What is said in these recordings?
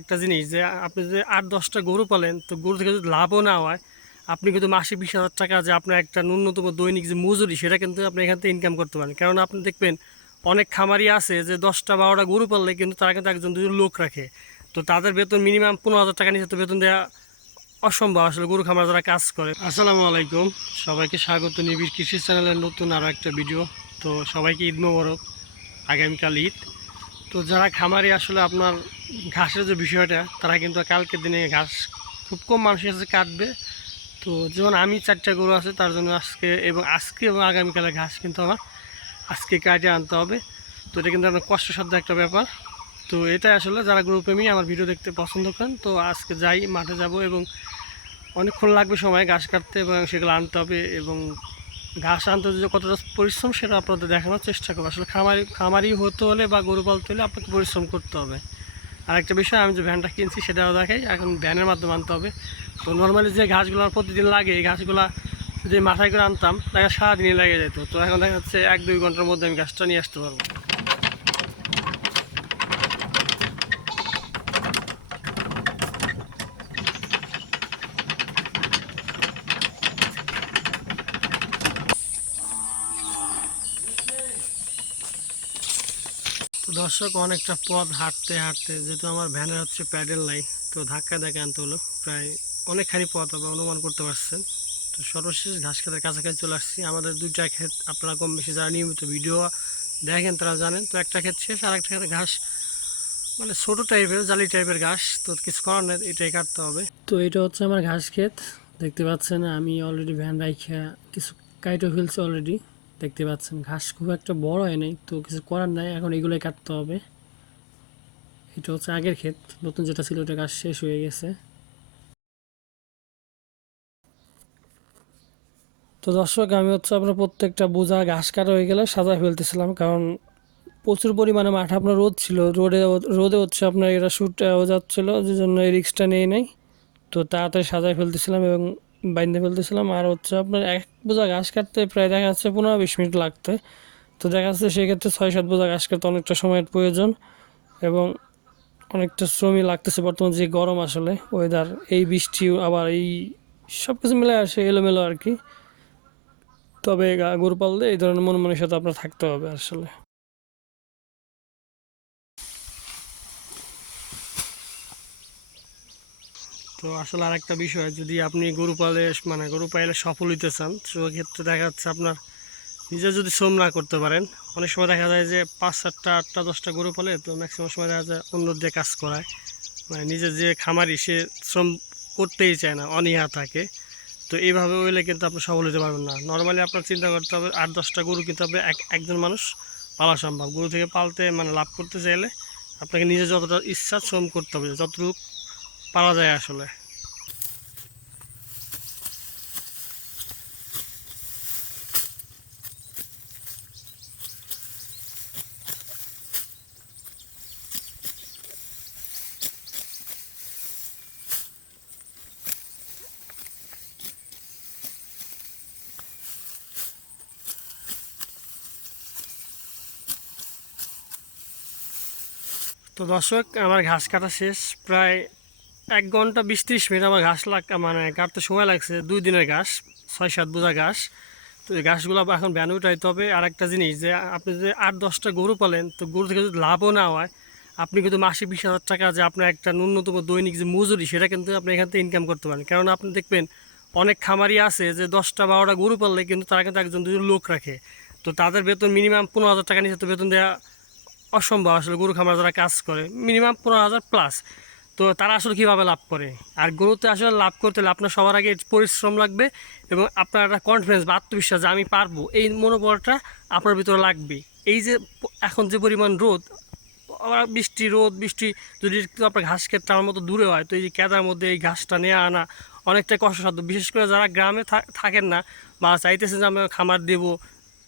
একটা জিনিস যে, আপনি যদি আট, দশটা গরু পালেন, তো গরু থেকে যদি লাভও না হয়, আপনি কিন্তু মাসে বিশ হাজার টাকা যে আপনার একটা ন্যূনতম দৈনিক যে মজুরি, সেটা কিন্তু আপনি এখান থেকে ইনকাম করতে পারেন। কারণ আপনি দেখবেন, অনেক খামারি আছে যে দশটা, বারোটা গরু পাললে কিন্তু তারা কিন্তু একজন, দুজন লোক রাখে। তো তাদের বেতন মিনিমাম পনেরো হাজার টাকা নিচে তো বেতন দেওয়া অসম্ভব। আসলে গরু খামার যারা কাজ করে। আসসালামু আলাইকুম। সবাইকে স্বাগত নিবিড় কৃষি চ্যানেলের নতুন আরও একটা ভিডিও তো সবাইকে ঈদ মোবারক। আগামীকাল ঈদ। তো যারা খামারি, আসলে আপনার ঘাসের যে বিষয়টা, তারা কিন্তু কালকের দিনে ঘাস খুব কম মানুষের কাছে কাটবে। তো যেমন আমি চারটা গরু আছে, তার জন্য আজকে এবং আজকে এবং আগামীকালে ঘাস কিন্তু আমার আজকে কাটে আনতে হবে। তো এটা কিন্তু আপনার কষ্টসাধ্য একটা ব্যাপার। তো এটা আসলে যারা গ্রুপেমই আমার ভিডিও দেখতে পছন্দ করেন, তো আজকে যাই মাঠে যাব এবং অনেকক্ষণ লাগবে সময় ঘাস কাটতে এবং সেগুলো আনতে হবে এবং ঘাস আনতে যে কতটা পরিশ্রম, সেটা আপনাদের দেখানোর চেষ্টা করব। আসলে খামারি খামারি হতে হলে বা গরু পালতে হলে আপনাকে পরিশ্রম করতে হবে। আর একটা বিষয়, আমি যে ভ্যানটা কিনছি সেটাও দেখাই। এখন ভ্যানের মাধ্যমে আনতে হবে। তো নর্মালি যে ঘাসগুলো আমার প্রতিদিন লাগে, এই ঘাসগুলো যদি মাথায় করে আনতাম, দেখা সারাদিনই লেগে যেত। তো এখন দেখা যাচ্ছে এক দুই ঘণ্টার মধ্যে আমি গাছটা নিয়ে আসতে পারব। দর্শক, অনেকটা পথ হাঁটতে হাঁটতে, যেহেতু আমার ভ্যানের হচ্ছে প্যাডেল নাই, তো ধাক্কা দেখে আনতে হলো। প্রায় অনেকখানি পথ হবে অনুমান করতে পারছেন। তো সর্বশেষ ঘাস খেতের কাছাকাছি চলে আসছি। আমাদের দুইটা ক্ষেত, আপনারা কম বেশি যারা নিয়মিত ভিডিও দেখেন তারা জানেন। তো একটা ক্ষেত শেষ আর একটা ক্ষেতে ঘাস মানে ছোটো টাইপের জালি টাইপের ঘাস। তো কিছু করার নেই, এটাই কাটতে হবে। তো এটা হচ্ছে আমার ঘাস ক্ষেত। দেখতে পাচ্ছেন, আমি অলরেডি ভ্যান রাইখা কিছু কাইটও ফেলছি অলরেডি দেখতে পাচ্ছেন, ঘাস খুব একটা বড় হয় নাই তো কিছু করার নাই, এখন এগুলোই কাটতে হবে। এটা হচ্ছে আগের ক্ষেত, নতুন যেটা ছিল ওটা ঘাস শেষ হয়ে গেছে। তো দর্শক, আমি হচ্ছে আপনার প্রত্যেকটা বোঝা ঘাস কাটা হয়ে গেলে সাজা ফেলতেছিলাম, কারণ প্রচুর পরিমাণে মাঠে আপনার রোদ ছিল, রোদে রোদে হচ্ছে আপনার এটা শ্যুট যাচ্ছিল যে জন্য এই রিক্সটা নিয়ে নেই। তো তাড়াতাড়ি সাজায় ফেলতেছিলাম এবং বাইন্দে ফেলতেছিলাম। আর হচ্ছে আপনার এক বোঝা ঘাস কাটতে প্রায় দেখা যাচ্ছে পনেরো বিশ মিনিট লাগতে। তো দেখা যাচ্ছে সেক্ষেত্রে ছয় সাত বোঝা ঘাস কাটতে অনেকটা সময়ের প্রয়োজন এবং অনেকটা শ্রমই লাগতেছে বর্তমান যে গরম আসলে ওয়েদার এই বৃষ্টি, আবার এই সব কিছু মিলে আসে এলোমেলো আর কি। তবে গরু পাললে এই ধরনের মন মানসিকতা আপনার থাকতে হবে আসলে। তো আসলে আরেকটা বিষয়, যদি আপনি গরু পালে মানে গরু পাইলে সফল হইতে চান সেক্ষেত্রে দেখা যাচ্ছে আপনার নিজে যদি শ্রম না করতে পারেন, অনেক সময় দেখা যায় যে পাঁচ সাতটা, আটটা, দশটা গরু পালে তো ম্যাক্সিমাম সময় দেখা যায় অন্য দিয়ে কাজ করায়। মানে নিজে যে খামারি, সে শ্রম করতেই চায় না, অনীহা থাকে। তো এইভাবে হইলে কিন্তু আপনি সফল হতে পারবেন না। নর্মালি আপনার চিন্তা করতে হবে, আট, দশটা গরু কিন্তু আপনি এক, একজন মানুষ পালা সম্ভব। গরু থেকে পালতে মানে লাভ করতে চাইলে আপনাকে নিজে যতটা ইচ্ছা শ্রম করতে হবে, যতটুকু পারা যায় আসলে। তো দর্শক আমার ঘাস কাটা শেষ। প্রায় এক ঘণ্টা বিশ ত্রিশ মিনিট আমার ঘাস লাগ মানে কাটতে সময় লাগছে। দুই দিনের ঘাস ছয় সাত বোঝা ঘাস। তো এই ঘাসগুলো এখন ব্যানে উঠাইতে হবে আর একটা জিনিস যে, আপনি যদি আট, দশটা গরু পালেন, তো গরু থেকে যদি লাভও না হয়, আপনি কিন্তু মাসে বিশ হাজার টাকা যে আপনার একটা ন্যূনতম দৈনিক যে মজুরি, সেটা কিন্তু আপনি এখান থেকে ইনকাম করতে পারেন। কারণ আপনি দেখবেন, অনেক খামারি আছে যে দশটা, বারোটা গরু পাললে কিন্তু তারা কিন্তু একজন, দুজন লোক রাখে। তো তাদের বেতন মিনিমাম পনেরো হাজার টাকা নিচে, তো বেতন দেওয়া অসম্ভব। আসলে গরু খামার যারা কাজ করে মিনিমাম পনেরো হাজার প্লাস তো তারা আসলে কীভাবে লাভ করে? আর গরুতে আসলে লাভ করতে হলে আপনার সবার আগে পরিশ্রম লাগবে এবং আপনার একটা কনফিডেন্স বা আত্মবিশ্বাস যে আমি পারব, এই মনোবলটা আপনার ভিতরে লাগবে এই যে এখন যে পরিমাণ রোদ বৃষ্টি রোদ, বৃষ্টি, যদি আপনার ঘাস ক্ষেত্রে আমার মতো দূরে হয়, তো এই যে কেদার মধ্যে এই ঘাসটা নিয়ে আনা অনেকটাই কষ্টসাধ্য। বিশেষ করে যারা গ্রামে থাকেন না বা চাইতেছেন যে আমি খামার দেবো,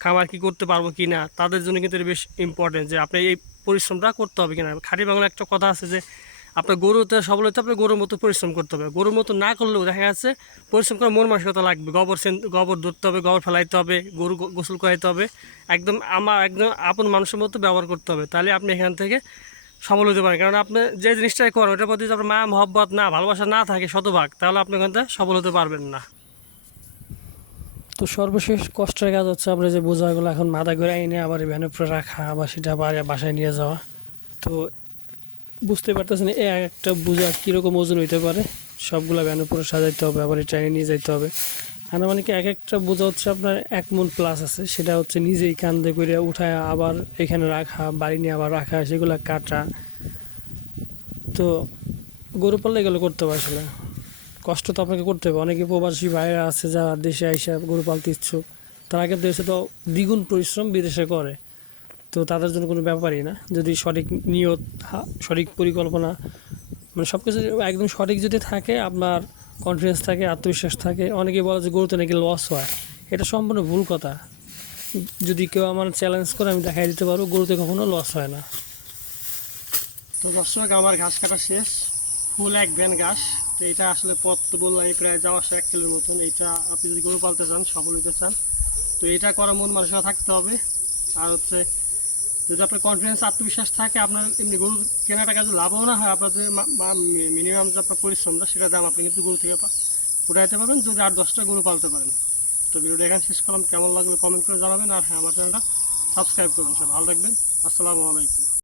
খামার কি করতে পারব কি না, তাদের জন্য কিন্তু এটা বেশ ইম্পর্টেন্ট যে আপনি এই পরিশ্রমটা করতে হবে কিনা। খাঁটি বাংলা একটা কথা আছে যে আপনার গরুতে সবল হতে আপনার গরুর মতো পরিশ্রম করতে হবে। গরুর মতো না করলেও দেখা যাচ্ছে পরিশ্রম করার মন মানসিকতা লাগবে। গোবর সেন, গোবর ধরতে হবে, গোবর ফেলাইতে হবে, গরু গোসল করাইতে হবে। একদম আমার, একদম আপন মানুষের মতো ব্যবহার করতে হবে। তাহলে আপনি এখান থেকে সফল হতে পারেন। কারণ আপনি যে জিনিসটাই করেন ওটার প্রতি আপনার মায়া মহব্বত না, ভালোবাসা না থাকে শতভাগ, তাহলে আপনি ওখান থেকে সফল হতে পারবেন না। তো সর্বশেষ কষ্টের কাজ হচ্ছে আপনার যে বোঝাগুলো এখন মাথা ঘুরে এনে আবার ভ্যানের উপরে রাখা, আবার সেটা আবার বাসায় নিয়ে যাওয়া। তো বুঝতে পারতেছেন, এ একটা বোঝা কীরকম ওজন হইতে পারে? সবগুলো ভ্যানের উপরে সাজাইতে হবে, আবার ট্রেনে নিয়ে যাইতে হবে। আনুমানিক এক একটা বোঝা হচ্ছে আপনার এক মন প্লাস আছে, সেটা হচ্ছে নিজেই কান্দে করে উঠায় আবার এখানে রাখা, বাড়ি নিয়ে আবার রাখা, সেগুলো কাটা। তো গরু পাল্লে এগুলো করতে হবে আসলে। কষ্ট তো আপনাকে করতে হবে, অনেকে প্রবাসী বাইরে আছে যারা দেশে আইসা গরু পালতে ইচ্ছুক, তারা কিন্তু এসে তো দ্বিগুণ পরিশ্রম বিদেশে করে। তো তাদের জন্য কোনো ব্যাপারই না। যদি সঠিক নিয়ত সঠিক পরিকল্পনা মানে সব কিছু একদম সঠিক যদি থাকে, আপনার কনফিডেন্স থাকে, আত্মবিশ্বাস থাকে অনেকে বলে যে গরুতে নাকি লস হয়। এটা সম্পূর্ণ ভুল কথা। যদি কেউ আমার চ্যালেঞ্জ করে, আমি দেখাই দিতে পারব গরুতে কখনো লস হয় না। তো দর্শক, আমার ঘাস কাটা শেষ। ফুল এক ভ্যান ঘাস। তো এটা আসলে পথ তো বললাম এই প্রায় যাওয়া আসা এক কিলোর মতন। এটা আপনি যদি গরু পালতে চান, সফল হতে চান, তো এটা করার মন মানসিকতা থাকতে হবে। আর হচ্ছে যদি আপনার কনফিডেন্স আত্মবিশ্বাস থাকে, আপনার এমনি গরু কেনাটা কাজে লাভও না হয় আপনাদের মিনিমাম যে আপনার পরিশ্রমটা সেটা দাম আপনি কিন্তু গরু থেকে উঠাইতে পারবেন, যদি আর দশটা গরু পালতে পারেন। তো ভিডিওটা এখানে শেষ করলাম। কেমন লাগল কমেন্ট করে জানাবেন। আর হ্যাঁ আমার চ্যানেলটা সাবস্ক্রাইব করুন সব ভালো থাকবেন। আসসালামু আলাইকুম।